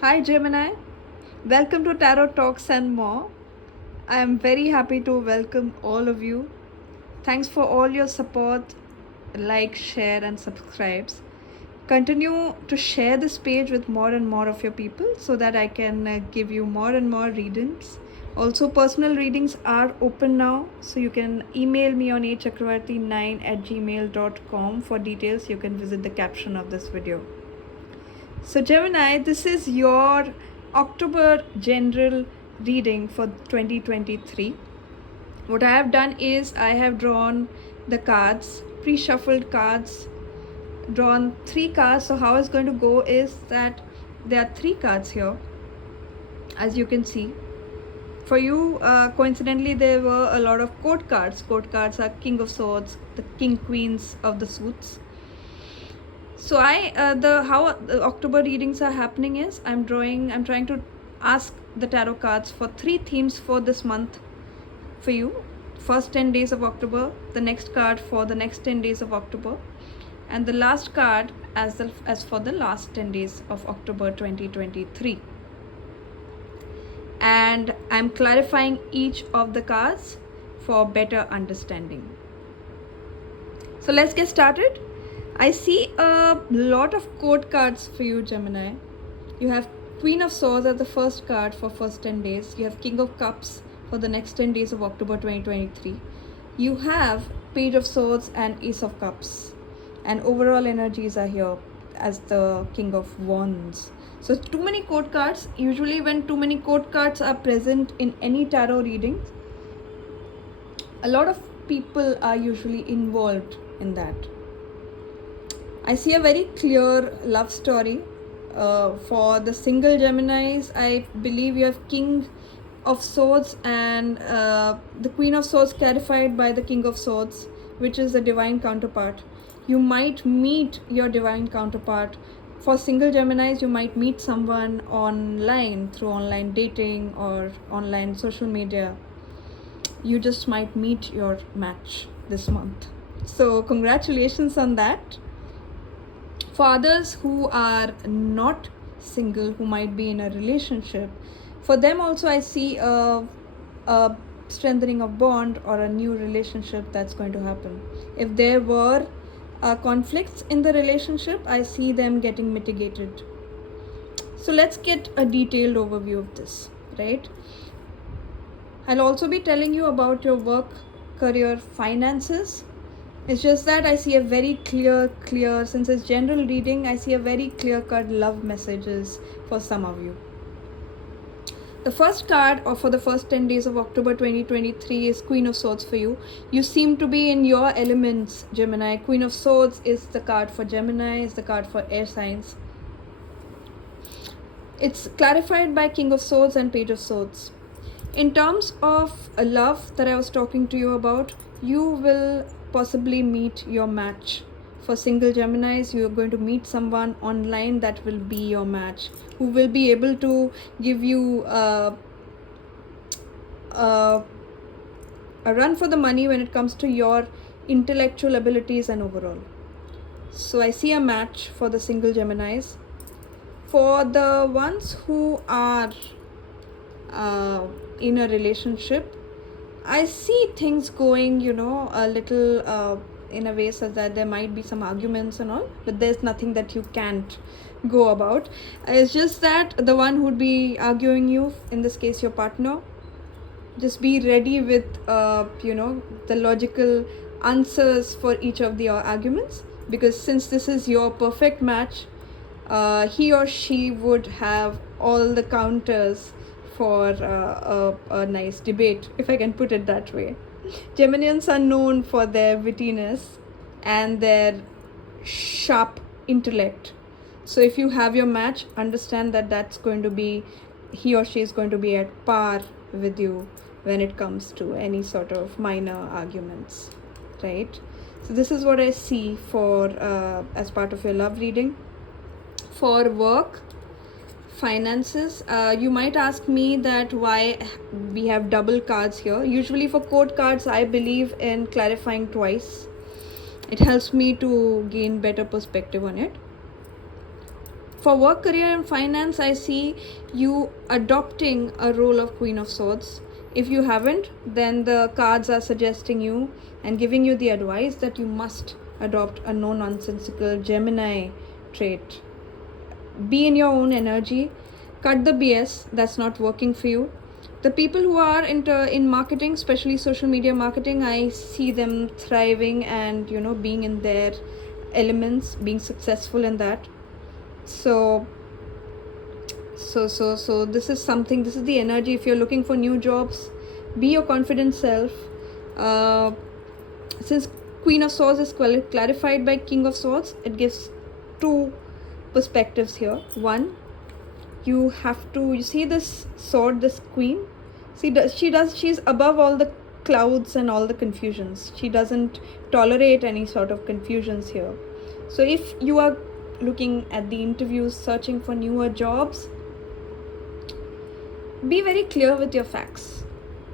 Hi Gemini, welcome to Tarot Talks and more. I am very happy to welcome all of you. Thanks for all your support, like, share, and subscribes. Continue to share this page with more and more of your people so that I can give you more and more readings. Also, personal readings are open now, so you can email me on achakravarti9@gmail.com for details. You can visit the caption of this video. So Gemini, this is your October general reading for 2023. What I have done is I have drawn the cards, pre-shuffled cards, drawn 3 cards. So how it's going to go is that there are 3 cards here, as you can see. For you, coincidentally, there were a lot of court cards. Court cards are King of Swords, the King Queens of the suits. So how the October readings are happening is I'm trying to ask the tarot cards for 3 themes for this month for you. First 10 days of October, the next card for the next 10 days of October, and the last card as for the last 10 days of October 2023. And I'm clarifying each of the cards for better understanding. So let's get started. I see a lot of court cards for you, Gemini. You have Queen of Swords as the first card for first 10 days. You have King of Cups for the next 10 days of October 2023. You have Page of Swords and Ace of Cups. And overall energies are here as the King of Wands. So too many court cards. Usually when too many court cards are present in any tarot reading, a lot of people are usually involved in that. I see a very clear love story. For the single Geminis, I believe you have King of Swords and the Queen of Swords clarified by the King of Swords, which is the divine counterpart. You might meet your divine counterpart. For single Geminis, you might meet someone online through online dating or online social media. You just might meet your match this month. So congratulations on that. For others who are not single, who might be in a relationship, for them also I see a strengthening of bond or a new relationship that's going to happen. If there were conflicts in the relationship, I see them getting mitigated. So let's get a detailed overview of this, right? I'll also be telling you about your work, career, finances. It's just that I see a very clear, since it's general reading, I see a very clear-cut love messages for some of you. The first card for the first 10 days of October 2023 is Queen of Swords for you. You seem to be in your elements, Gemini. Queen of Swords is the card for Gemini, is the card for air signs. It's clarified by King of Swords and Page of Swords. In terms of love that I was talking to you about, you will possibly meet your match. For single Geminis, you are going to meet someone online that will be your match, who will be able to give you a run for the money when it comes to your intellectual abilities and overall. So I see a match for the single Geminis. For the ones who are in a relationship, I see things going, a little in a way such that there might be some arguments and all, but there's nothing that you can't go about. It's just that the one who'd be arguing you, in this case your partner, just be ready with the logical answers for each of the arguments, because since this is your perfect match, he or she would have all the counters for a nice debate, if I can put it that way. Geminians are known for their wittiness and their sharp intellect. So if you have your match, understand that that's going to be, he or she is going to be at par with you when it comes to any sort of minor arguments, right? So this is what I see for as part of your love reading. For work, finances, you might ask me that why we have double cards here. Usually for court cards, I believe in clarifying twice. It helps me to gain better perspective on it. For work, career, and finance, I see you adopting a role of Queen of Swords. If you haven't, then the cards are suggesting you and giving you the advice that you must adopt a no nonsensical Gemini trait. Be in your own energy, cut the BS that's not working for you. The people who are in marketing, especially social media marketing, I see them thriving and being in their elements, being successful in that. So this is something, this is the energy. If you're looking for new jobs, be your confident self. Since Queen of Swords is clarified by King of Swords, it gives two perspectives here. One, you see this sword, this queen, she's above all the clouds and all the confusions. She doesn't tolerate any sort of confusions here. So if you are looking at the interviews, searching for newer jobs, be very clear with your facts.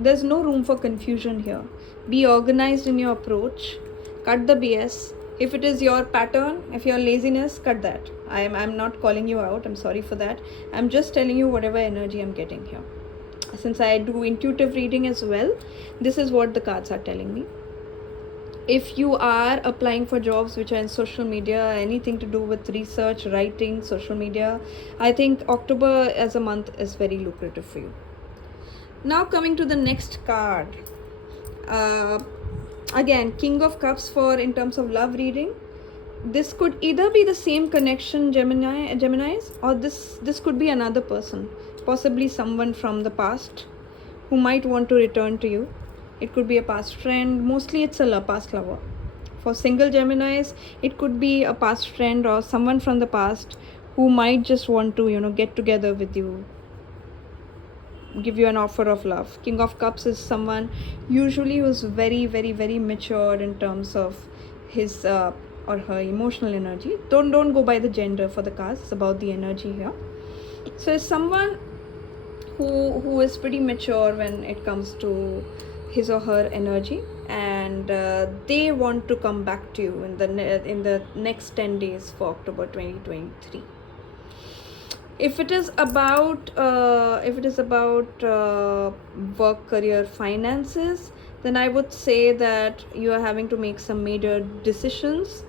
There's no room for confusion here. Be organized in your approach. Cut the BS. If it is your pattern, if your laziness, cut that. I'm not calling you out. I'm sorry for that. I'm just telling you whatever energy I'm getting here. Since I do intuitive reading as well, this is what the cards are telling me. If you are applying for jobs which are in social media, anything to do with research, writing, social media, I think October as a month is very lucrative for you. Now coming to the next card. Again, King of Cups for in terms of love reading. This could either be the same connection, Geminis, or this could be another person, possibly someone from the past who might want to return to you. It could be a past friend. Mostly it's a past lover. For single Geminis, it could be a past friend or someone from the past who might just want to get together with you, give you an offer of love. King of Cups is someone usually who's very, very, very mature in terms of his or her emotional energy. Don't go by the gender for the cards. It's about the energy here. So it's someone who is pretty mature when it comes to his or her energy, and they want to come back to you in the next 10 days for October 2023. If it is about work, career, finances, then I would say that you are having to make some major decisions.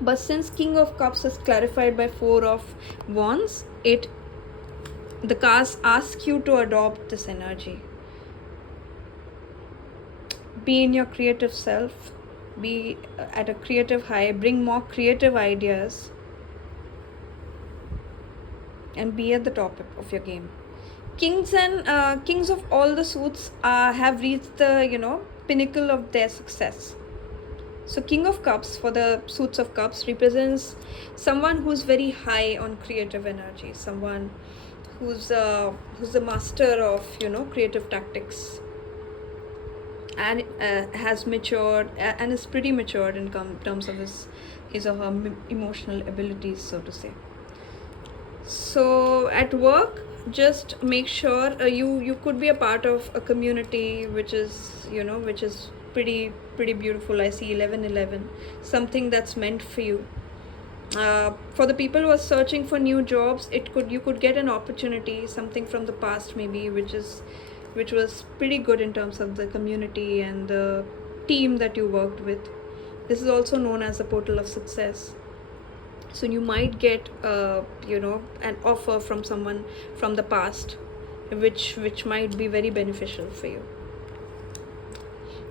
But since King of Cups is clarified by 4 of Wands, the cards ask you to adopt this energy. Be in your creative self, be at a creative high, bring more creative ideas, and be at the top of your game. Kings of all the suits have reached the pinnacle of their success. So King of Cups for the suits of cups represents someone who's very high on creative energy, someone who's the master of creative tactics, and has matured and is pretty matured in terms of his or her emotional abilities, so to say. So at work, just make sure you could be a part of a community which is pretty beautiful. I see 1111, something that's meant for you. For the people who are searching for new jobs, you could get an opportunity, something from the past maybe, which was pretty good in terms of the community and the team that you worked with. This is also known as the portal of success. So you might get an offer from someone from the past, which might be very beneficial for you.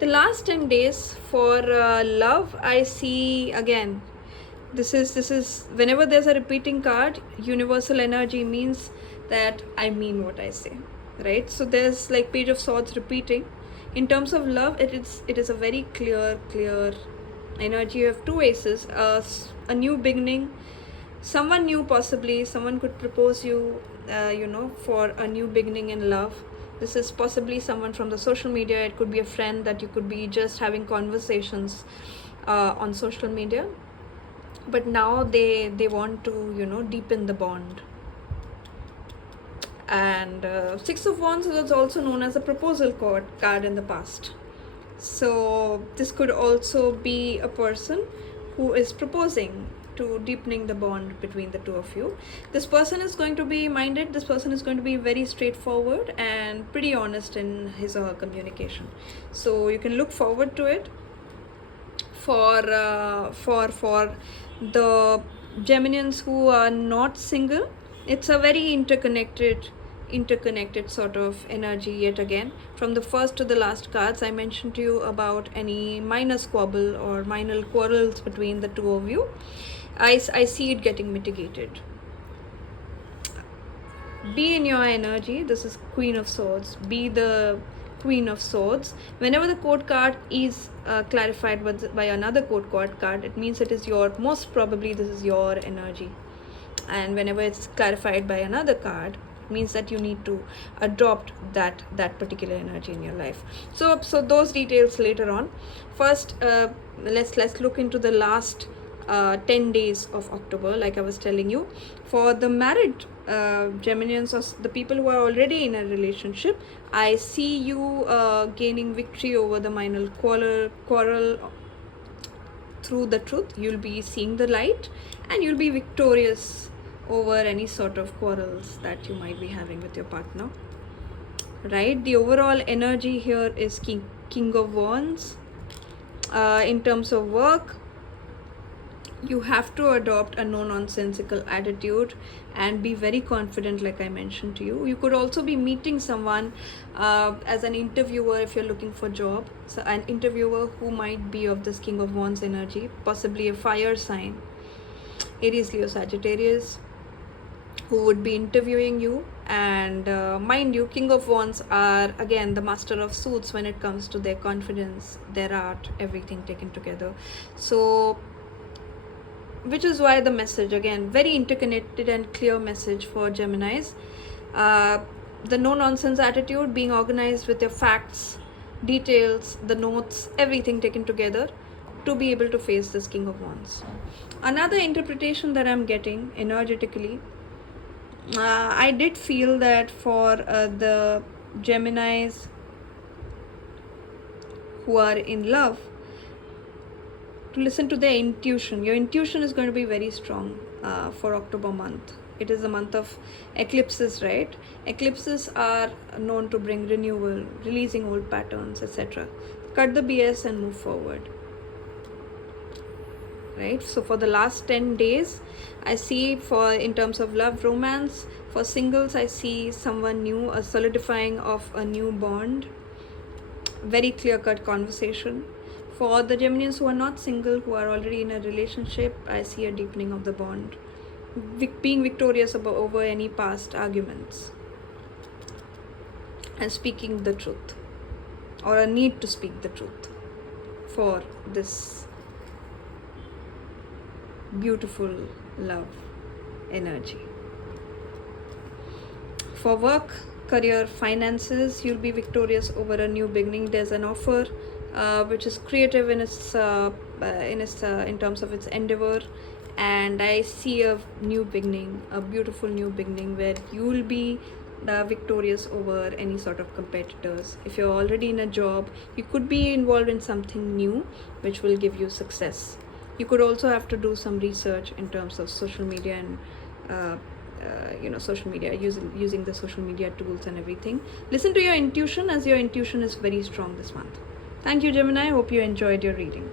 The last 10 days for love, I see again, this is whenever there's a repeating card, universal energy means that I mean what I say, right? So there's like Page of Swords repeating. In terms of love, it is a very clear energy. You have 2 aces, a new beginning, someone new, possibly someone could propose you for a new beginning in love. This is possibly someone from the social media. It could be a friend that you could be just having conversations on social media, but now they want to deepen the bond. And 6 of Wands is also known as a proposal card in the past. So this could also be a person who is proposing to deepening the bond between the two of you. This person is going to be minded, this person is going to be very straightforward and pretty honest in his or her communication. So you can look forward to it. For the Geminians who are not single, it's a very interconnected sort of energy yet again. From the first to the last cards, I mentioned to you about any minor squabble or minor quarrels between the two of you. I see it getting mitigated. Be in your energy. This is Queen of Swords. Be the Queen of Swords. Whenever the court card is clarified by another court card, it means it is your, most probably this is your energy. And whenever it's clarified by another card, it means that you need to adopt that particular energy in your life. So those details later on. First, let's look into the last 10 days of October. Like I was telling you, for the married Geminians or the people who are already in a relationship, I see you gaining victory over the minor quarrel through the truth. You'll be seeing the light and you'll be victorious over any sort of quarrels that you might be having with your partner, right? The overall energy here is King of Wands. In terms of work, you have to adopt a no-nonsensical attitude and be very confident, like I mentioned to you. You could also be meeting someone as an interviewer if you're looking for a job. So an interviewer who might be of this King of Wands energy, possibly a fire sign, Aries, Leo, Sagittarius, who would be interviewing you. And mind you, King of Wands are again the master of suits when it comes to their confidence, their art, everything taken together. So which is why the message, again, very interconnected and clear message for Geminis. The no nonsense attitude, being organized with your facts, details, the notes, everything taken together to be able to face this King of Wands. Another interpretation that I'm getting energetically, I did feel that for the Geminis who are in love, to listen to their intuition. Your intuition is going to be very strong for October month. It is a month of eclipses, right? Eclipses are known to bring renewal, releasing old patterns, etc. Cut the BS and move forward, right? So for the last 10 days, I see, for in terms of love, romance, for singles, I see someone new, a solidifying of a new bond, very clear-cut conversation. For the Geminians who are not single, who are already in a relationship, I see a deepening of the bond, being victorious over any past arguments and speaking the truth, or a need to speak the truth for this beautiful love energy. For work, career, finances, you'll be victorious over a new beginning. There's an offer which is creative in terms of its endeavor, and I see a new beginning, a beautiful new beginning where you will be victorious over any sort of competitors. If you're already in a job, you could be involved in something new which will give you success. You could also have to do some research in terms of social media and social media, using the social media tools and everything. Listen to your intuition, as your intuition is very strong this month. Thank you, Gemini. I hope you enjoyed your reading.